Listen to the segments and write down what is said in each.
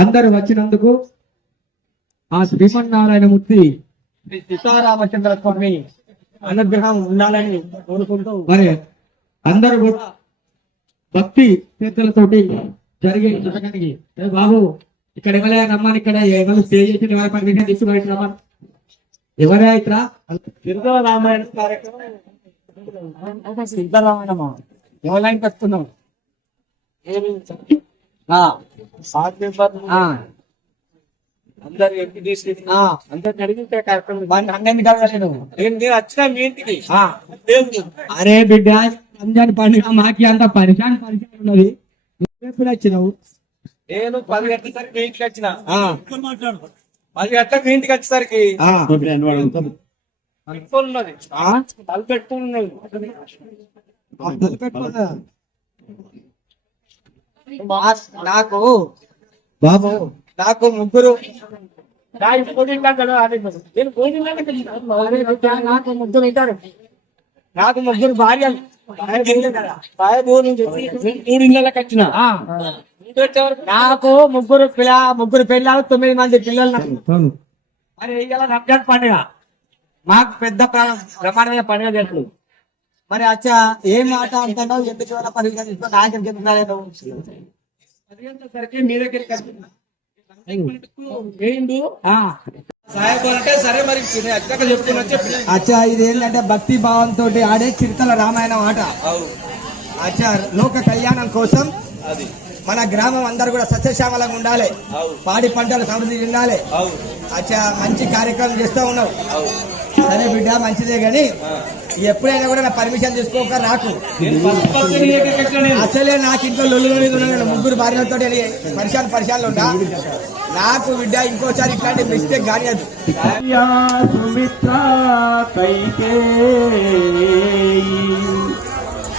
అందరూ వచ్చినందుకు ఆ శ్రీమన్నారాయణమూర్తి శ్రీ సీతారామచంద్ర స్వామి అనుగ్రహం ఉండాలని కోరుకుంటూ మరి అందరూ కూడా భక్తి శ్రద్ధలతోటి జరిగే జరగడానికి బాబు ఇక్కడ ఎవరైనా రమ్మని ఇక్కడ ఎవరు స్టే చేసిన ఎవరి పర్మిషన్ తీసుకుని రమ్మని. ఎవరే ఇక్కడ? తిరుగు రామాయణ కార్యక్రమం. సిద్ధరామాయణమా ఎవరైనా పెట్టుకున్నాం ఏమి? అందరు ఎంపీ తీసుకెళ్ళి అందరు అడిగితే కార్యక్రమం బాగా అన్నీ కలగలేదు నేను నేను వచ్చిన మీ ఇంటికి. దేవుడు అరే బిడ్డ రంజాన్ పండుగ మాకి అంత పరిశాన్ పరిశాన్ ఉన్నది. ఎప్పుడు వచ్చినావు? నేను పది గంటలసరికి మీ ఇంటికి వచ్చిన. పది గంటలకు మీ ఇంటికి వచ్చేసరికి ఫోన్ ఉన్నది. తల పెట్టుకుని ఉన్నది. నాకు బాబు నాకు ముగ్గురు. నాకు ముగ్గురు ఇద్దరు నాకు ముగ్గురు వచ్చిన. నాకు పిల్ల ముగ్గురు పిల్లలు తొమ్మిది మంది పిల్లలు నాకు. మరి ఇవాళ రంజాన్ పండుగ. మాకు పెద్ద ప్ర- బ్రహ్మాండమైన పండుగ చేస్తుంది మరి అచ్చా ఏం మాట అంటున్నావు? ఎందుకు పండుగ చేస్తున్నావు? నాకు ఎందుకు మీ దగ్గరికి సరే మరి అచ్చా ఇది ఏంటంటే భక్తి భావంతో ఆడే చిరుతల రామాయణం ఆట. అచ్చా లోక కళ్యాణం కోసం అది. మన గ్రామం అందరు కూడా సస్యశ్యామలంగా ఉండాలి. పాడి పంటలు సమృద్ధి ఉండాలి అచ్చా మంచి కార్యక్రమం చేస్తూ ఉన్నావు. సరే బిడ్డ మంచిదే గాని ఎప్పుడైనా కూడా నా పర్మిషన్ తీసుకోక రాకు. అసలే నాకు ఇంట్లో లొల్లు మీద ఉన్నాను. ముగ్గురు భార్యలతో పరిశాన్ పరిశాన్లు ఉంటా నాకు బిడ్డ ఇంకోసారి ఇట్లాంటి మిస్టేక్ కానియదు కైకేయి.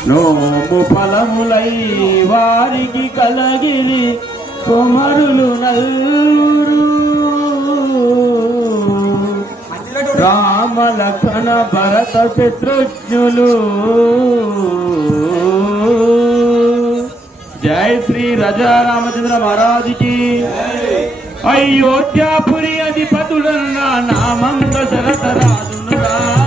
నోము ఫలములై వారికి కలగిరి. కుమరులు నల్లురు. రామ లఖన భరత శత్రుఘ్నులు జై శ్రీ రజా రామచంద్ర మహారాజుకి. అయోధ్యాపురి అధిపతులన్న నామం దశరథ రాజునురా రా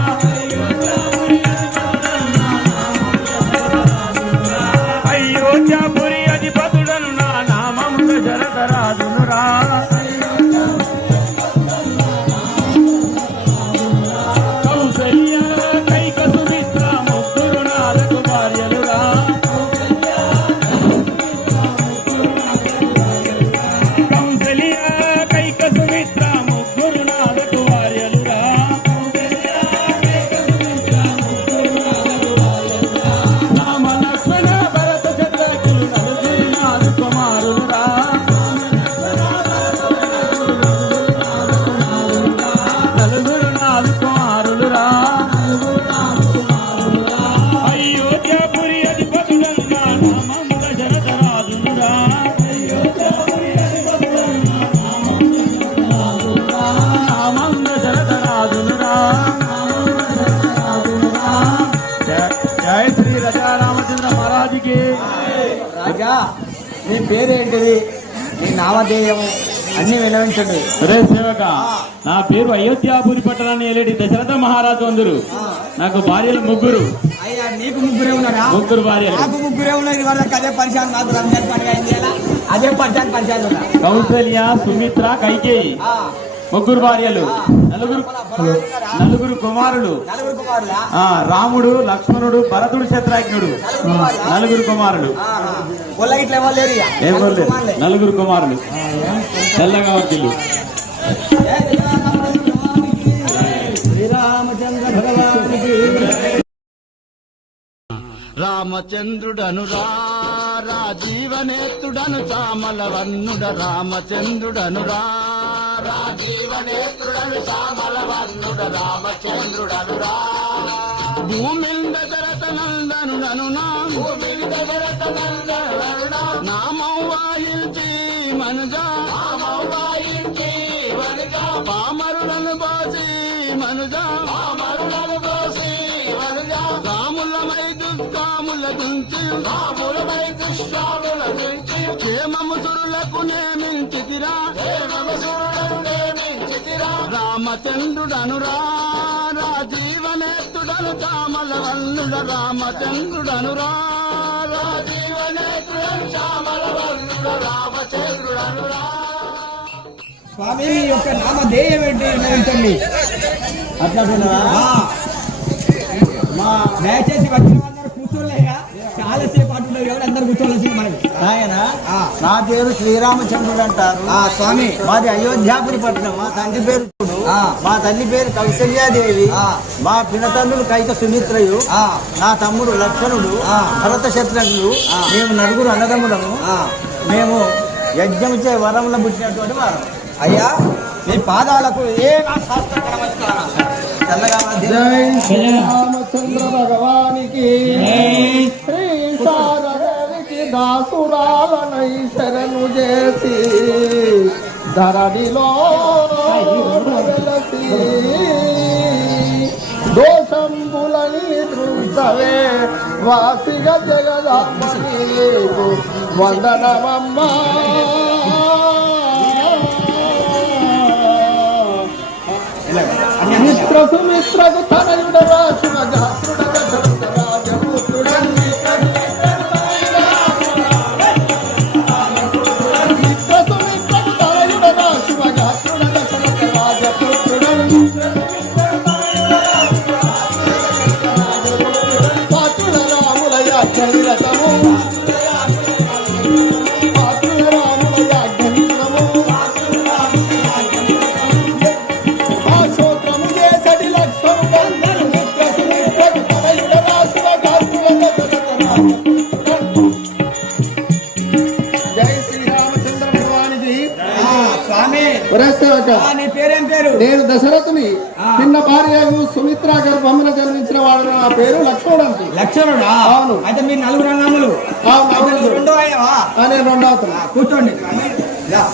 ఒరే సేవక నా పేరు అయోధ్యాపురి పట్టణాన్ని ఏలేటి దశరథ మహారాజు అందరు. నాకు భార్యలు ముగ్గురు. నీకు ముగ్గురే ఉన్నారా? ముగ్గురు భార్యలు. నాకు ముగ్గురే ఉన్నాయి వాళ్ళకి అదే పరిచయం నాకు రంజాన్ పండుగ అయింది అదే సుమిత్ర కైకేయి. ముగ్గురు భార్యలు నలుగురు నలుగురు కుమారులు. నలుగురు కుమారులా? ఆ రాముడు లక్ష్మణుడు భరతుడు శత్రాజ్ఞుడు నలుగురు ఎవరు. ఏం నలుగురు కుమారులే. తెల్లగా వర్తిల్లు రామచంద్రుడను రా రాజీవనేత్రుడను తామలవన్నుడ రామచంద్రుడను రా రాజీవనేత్రుడను తామలవన్నుడ రామచంద్రుడను రా. భూమింద దరత నందను నను నా. భూమింద దరత నందను నామం వాయించి మనుజా నామం వాయించి మనుజా పామరులను బాసి మనుజా పామరులను బాసి మనుజా రాములమై దుష్కాముల గుంచి క్షేమము సురులకు నేమించితిరా క్షేమము సురులకు నేమించితిరా రామచంద్రుడను రా రాజీవనేత్రుడను తామల వల్లుడ రామచంద్రుడను రా రాజీవనేత్రుడను తామల వల్లుడ స్వామి మీ యొక్క నామధేయం ఏంటి? ఆ. మా దయచేసి వచ్చిన అంటున్నారు అందరు కూర్చోవలసింది మనకి ఆయన. నా పేరు శ్రీరామచంద్రుడు అంటారు. ఆ, స్వామి. మాది అయోధ్యాపురి పట్టణం. మా తండ్రి పేరు. మా తల్లి పేరు కౌసల్యాదేవి ఆ. మా పినతల్లులు కైక సుమిత్రయు. ఆ, నా తమ్ముడు లక్ష్మణుడు ఆ. భరత శత్రుఘ్నుడు ఆ. మేము నలుగురు అన్నదమ్ములము. ఆ. మేము యజ్ఞముచే వరముల పుట్టినటువంటి వారం. అయ్యా. మీ పాదాలకు ఏ నా శాస్త్ర నమస్కారం చల్లగా మన రామచంద్ర భగవానికి శ్రీ సారదేవికి దాసురాలనై శరణు చేసి ధరణిలో దోషంబులని దృష్టవే వాసిగ జగదాత్మకి వందనమమ్మా మిత్ర సుమిత్రకు తనయుడ రాశున జాత్రుడ పేరు లక్ష్మణుడు లక్ష్మణుడా? అవును. అయితే మీ నలుగురు అన్నములు. రెండో అయినవా నేను రెండవతున్నా కూర్చోండి. యా.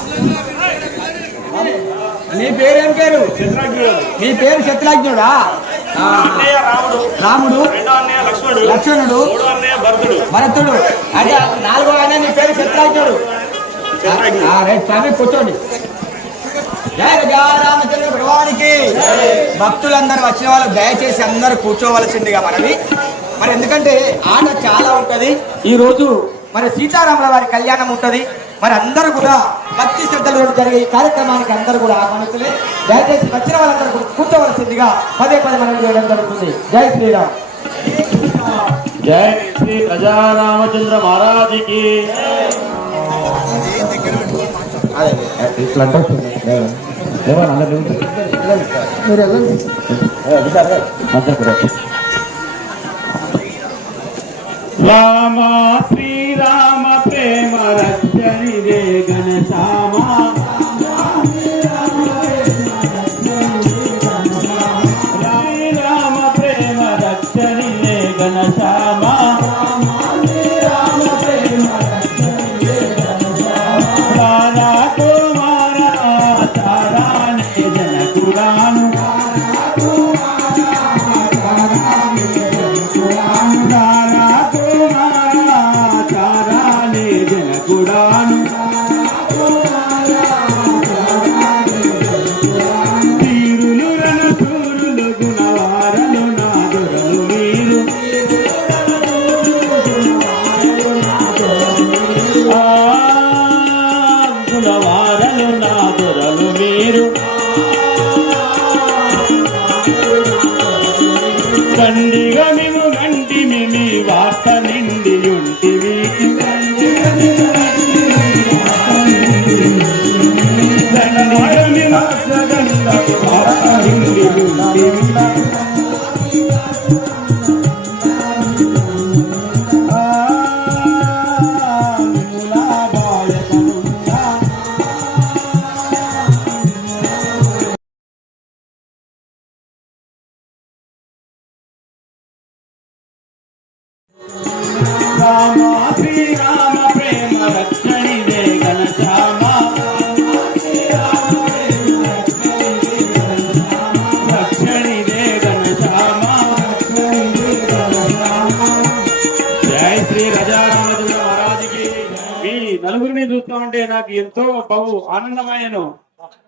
నీ పేరేం పేరు? నీ పేరు శత్రుఘ్నుడా? ఆ, రాముడు. లక్ష్మణుడు. భరతుడు. అంటే నాలుగో ఆయన నీ పేరు స్వామి కూర్చోండి. రామచంద్ర భగవానికి భక్తులందరూ వచ్చిన వాళ్ళు దయచేసి అందరూ కూర్చోవలసిందిగా మనవి. మరి ఎందుకంటే ఆట చాలా ఉంటది. ఈ రోజు మరి సీతారాముల వారి కళ్యాణం ఉంటది. మరి అందరూ కూడా భక్తి శ్రద్ధలు జరిగే ఈ కార్యక్రమానికి అందరూ కూడా ఆహ్వానితులే. దయచేసి వచ్చిన వాళ్ళందరూ కూడా కూర్చోవలసిందిగా పదే పదే మనం చేయడం జరుగుతుంది. జై శ్రీరామ్. జై శ్రీ ప్రజా రామచంద్ర మహారాజుకి మీరు వెళ్ళండి రామ శ్రీరామ ప్రేమ Buddha.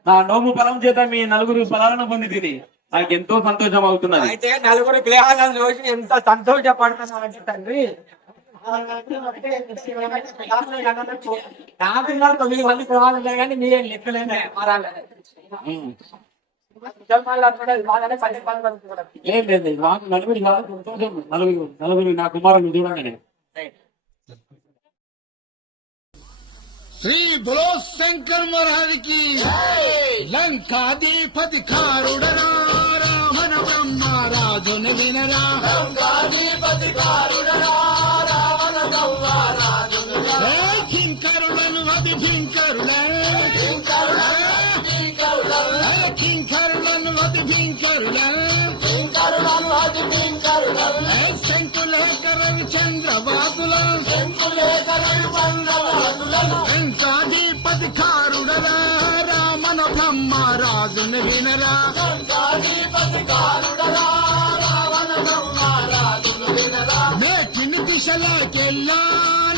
నా నోము ఫలం చేత మీ నలుగురు ఫలాలను పొంది తిని నాకు ఎంతో సంతోషం అవుతున్నది అయితే నలుగురు గ్రహాలను చూసి ఎంత సంతోషపడుతున్నానంటే తండ్రి నా పిల్లలు తొమ్మిది మంది కులాలు ఉన్నాయి కానీ మీరేం కూడా లేదు లేదు నాకు నలుగురు చాలా సంతోషం నలుగురు నలుగురు నా కుమారుని చూడగానే శ్రీ బులో శంకర్ మహారాజ్కి లంకాధిపతి కారుడరా రావణ బ్రహ్మరాజుని వినరా. లంకాధిపతి కారుడరా రావణ బ్రహ్మరాజుని కింకరులను అది భింకరులే కింకరులను అది భింకరులే శంకులేఖ రవిచంద్రబాబుల వెంకాధిపతి పథకారుడరా రామన బ్రహ్మరాజుని వినరా. నేటిని దిశలోకెల్లా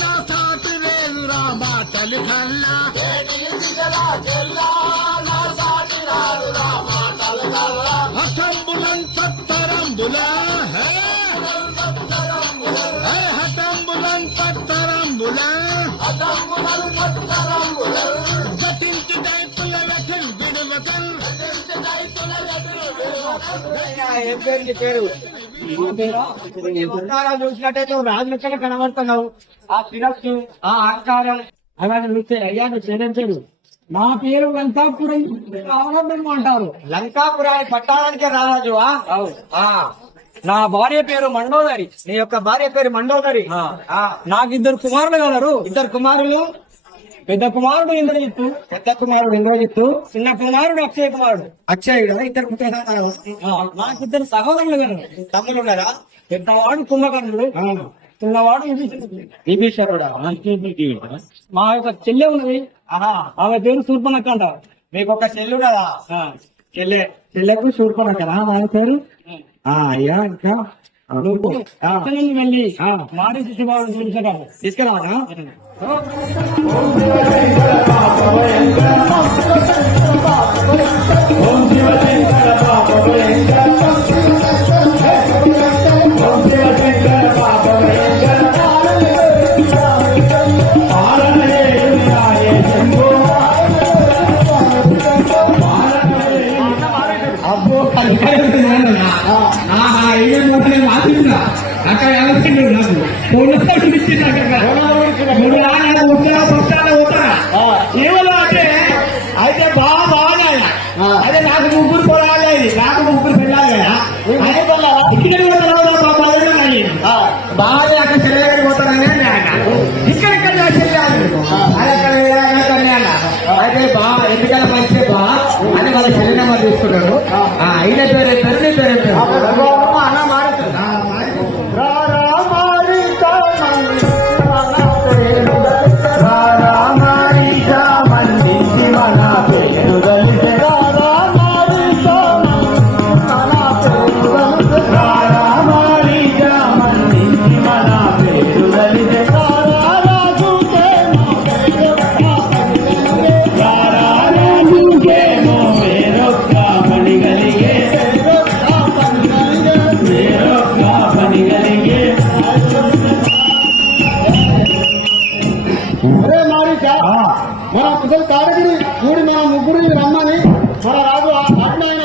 నా సాటి రేలురా మాటలు కల్లా. హఠంబులం తత్తరంబుల ఏం పేరు నీ పేరు ఆకారాలు చూసినట్టయితే కనబడుతున్నావు ఆ తిరస్సు ఆ ఆకారం అలాగే చూస్తే అయ్యా నువ్వు చెల్లించడు నా పేరు లంకాపురం రావడం అంటారు లంకాపురానికి పట్టణానికే రారాజు ఆ. నా భార్య పేరు మండోదరి. నీ యొక్క భార్య పేరు మండోదరి. నాకు ఇద్దరు కుమారులు కలరు ఇద్దరు కుమారులు? పెద్ద కుమారుడు ఇంద్రజిత్తు పెద్ద కుమారుడు ఇంద్రజిత్తు చిన్న కుమారుడు అక్షయ కుమారుడు. అక్షయుడు? ఇద్దరు నాకు ఇద్దరు సహోదరులు కలరు తమ్ముడు ఉన్నారా పెద్దవాడు కుంభకర్ణుడు. చిన్నవాడు విభీషణుడు. మా యొక్క చెల్లె ఉన్నది. ఆమె పేరు శూర్పణక్క అంట మీకు ఒక చెల్లు. కదా చెల్లె చెల్లెకు శూర్పణక్క నా పేరు వెళ్ళి. మారి శిశుభావం తీసుకురావాలా అబ్బో నాకు పొలం ఇచ్చింది అక్కడ. మూడు నాలుగు ఉత్తర పక్షాల ఉత్తర ఏమో అంటే అయితే బాగా. బాగా అదే నాకు ముగ్గురు పొలాలు నాకు మన అసలు కాడగిరి కూడి మన ముగ్గురు రమ్మని మన రాజు ఆ అమ్మాయిని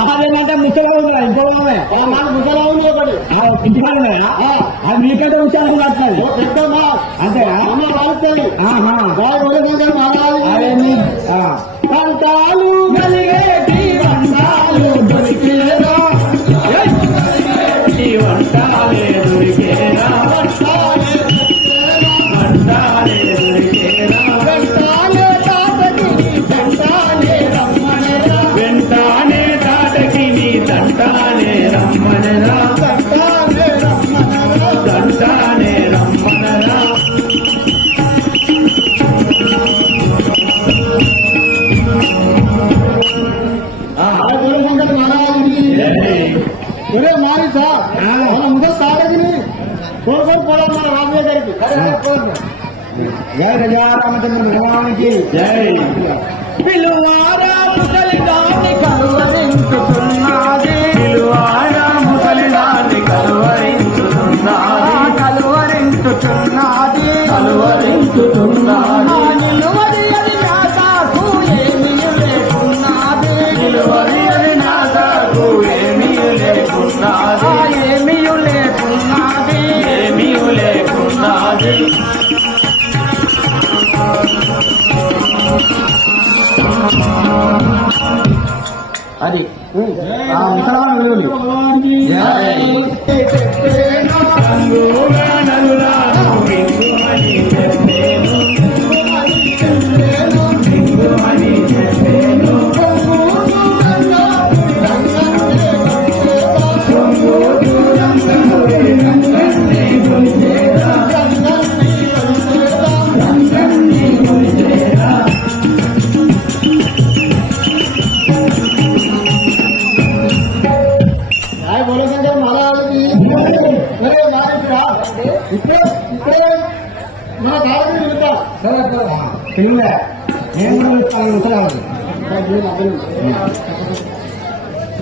మహాదేవంటే ముసలో ఉందా ఇంకోమే ముసలో ఉంది ఒకటి ఇంటికాడే అది మీకంటే ముసలం కాదు. అంతే పంతాలు కలిగేటి వందాలు వంటాలే దొరికేరా వంటాలే దొరికేరా వంటాలే జయ గజారామచంద్ర భగవానికి జై పిలువా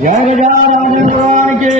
జగజారానికి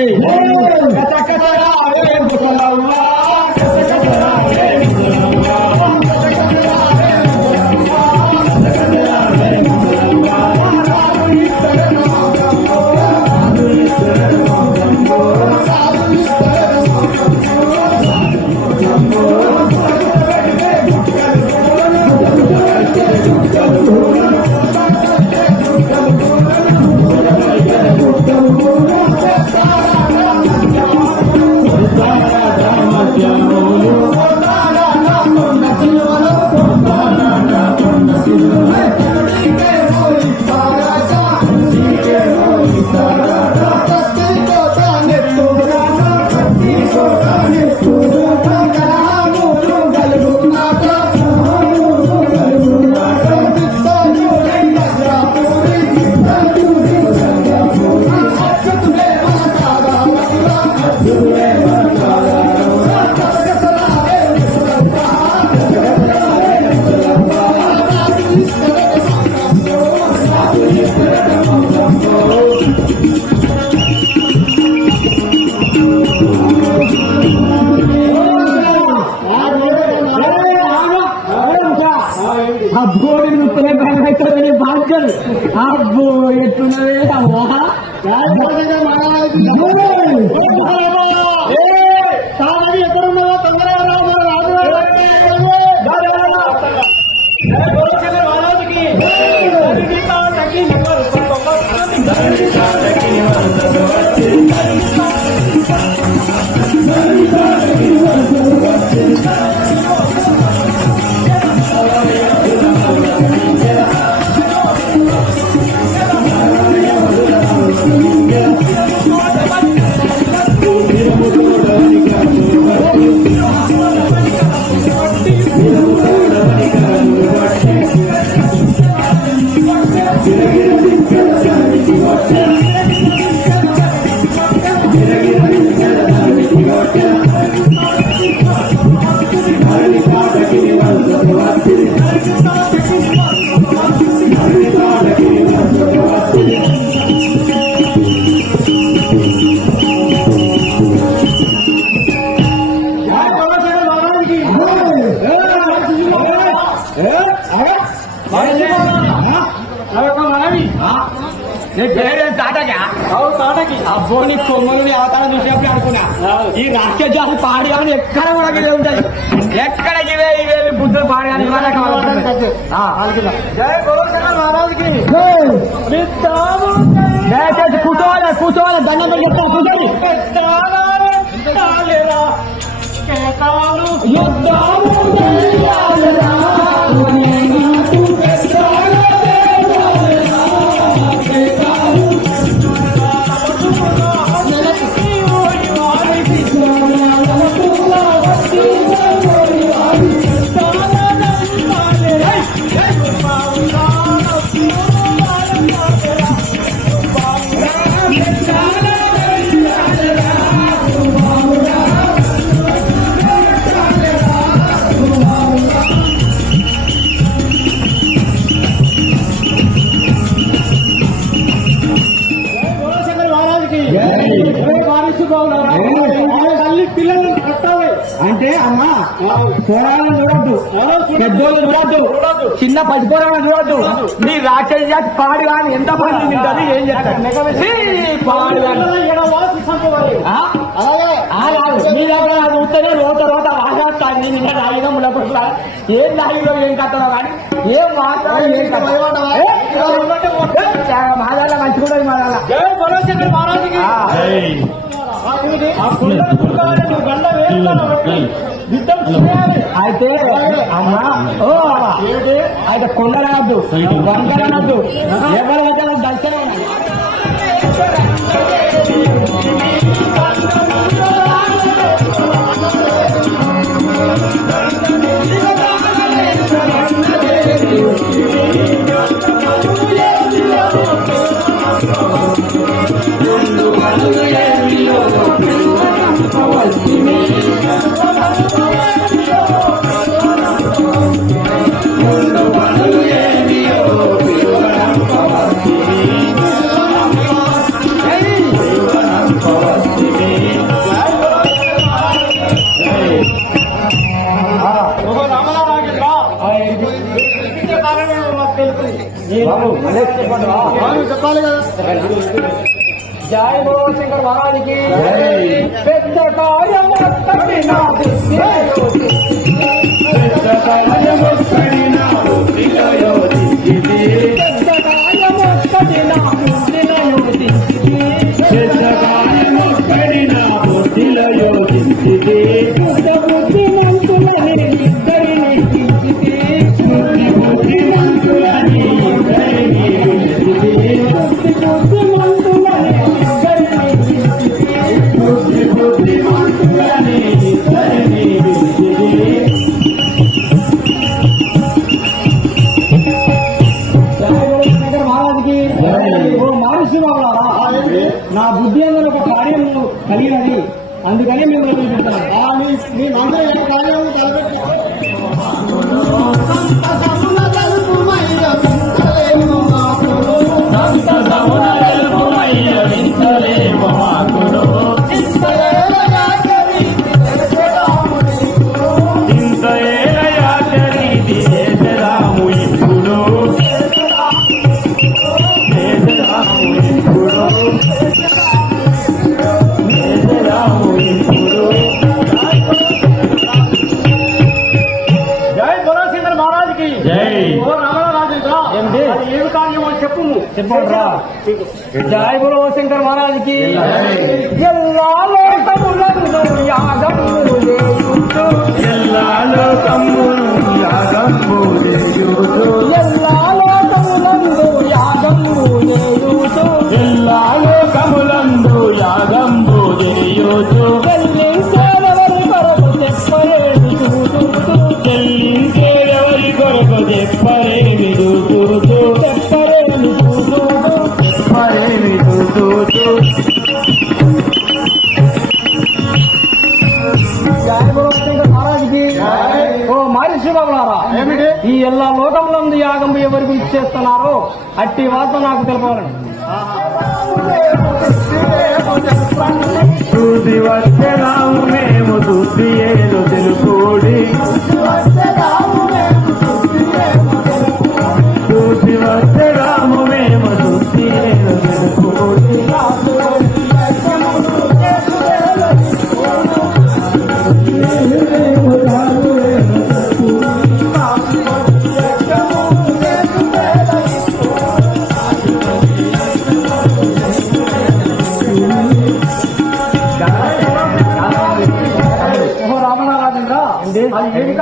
తాటకి తాటకి అబ్బో నీ కొమ్మలు అవతాన చూసినప్పుడు అనుకున్నా ఈ రాష్ట్ర జాతి పాడి అని ఎక్కడ కూడా ఇవే ఉంటది ఎక్కడ ఇవే ఇవేవి బుద్ధులు పాడి అని ఇవాళ దయచేసి కూర్చోవాలి కూర్చోవాలి దండం చెప్తాను కూర్చోండి యుద్ధాలు చిన్న పసిపోరాలను చూడద్దు నీ రాక్షసి జాతి పాడు కానీ ఎంత పని తింటది ఏం చేస్తారు పాడు అది ఉంటేనే రోత రోత వాసేస్తాను నేను నిన్న రాయిగా ఉన్నప్పుడు ఏం రాయిలో ఏం కట్టడో కానీ ఏం? మాదాల మంచి కూడా మాదాల మహారాజుకి అయితే అమ్మా ఓ అయితే కొండలనద్దు వంకలనద్దు ఎవరైతే చెప్పాలి కదా? జయ శంకర్ మహారాజుకి. పెద్ద కార్యం. పెద్ద జయ గురు శంకర్ మహారాజుకి ఎల్లా లోకములందు యాగములు. ఎల్లా లోకములందు యాగములు ఎల్లా లోకంలో యాగం ఎవరికి ఇచ్చేస్తున్నారో అట్టి వార్త నాకు తెలపాలని చూసి వచ్చరాము మేము చూసి ఏదో తెలుసుకోడి.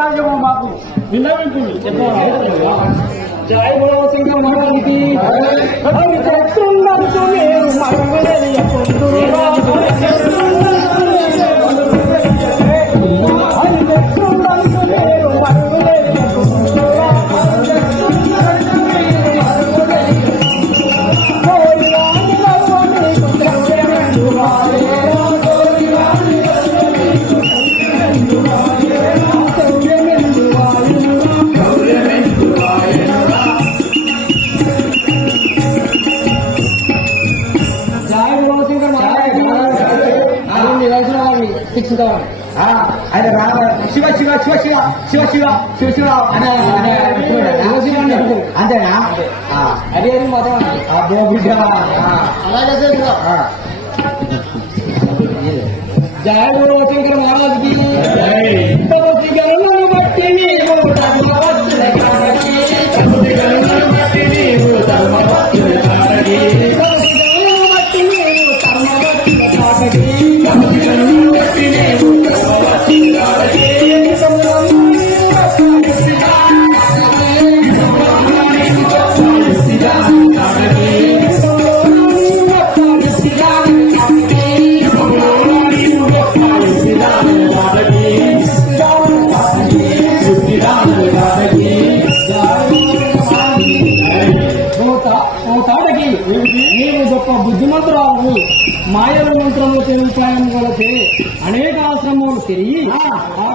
రాజ్యము మాకు జయ భగవ సింహ మహానికి చక్రం నడుచు నేను మరణ అంతేనా? అదే మొదలు జయ శంకర్ మహారాజుకి ఆశ్రమంలో పెరుగుతాయని కొలతే అనేక ఆశ్రమాలు తిరిగి ఆ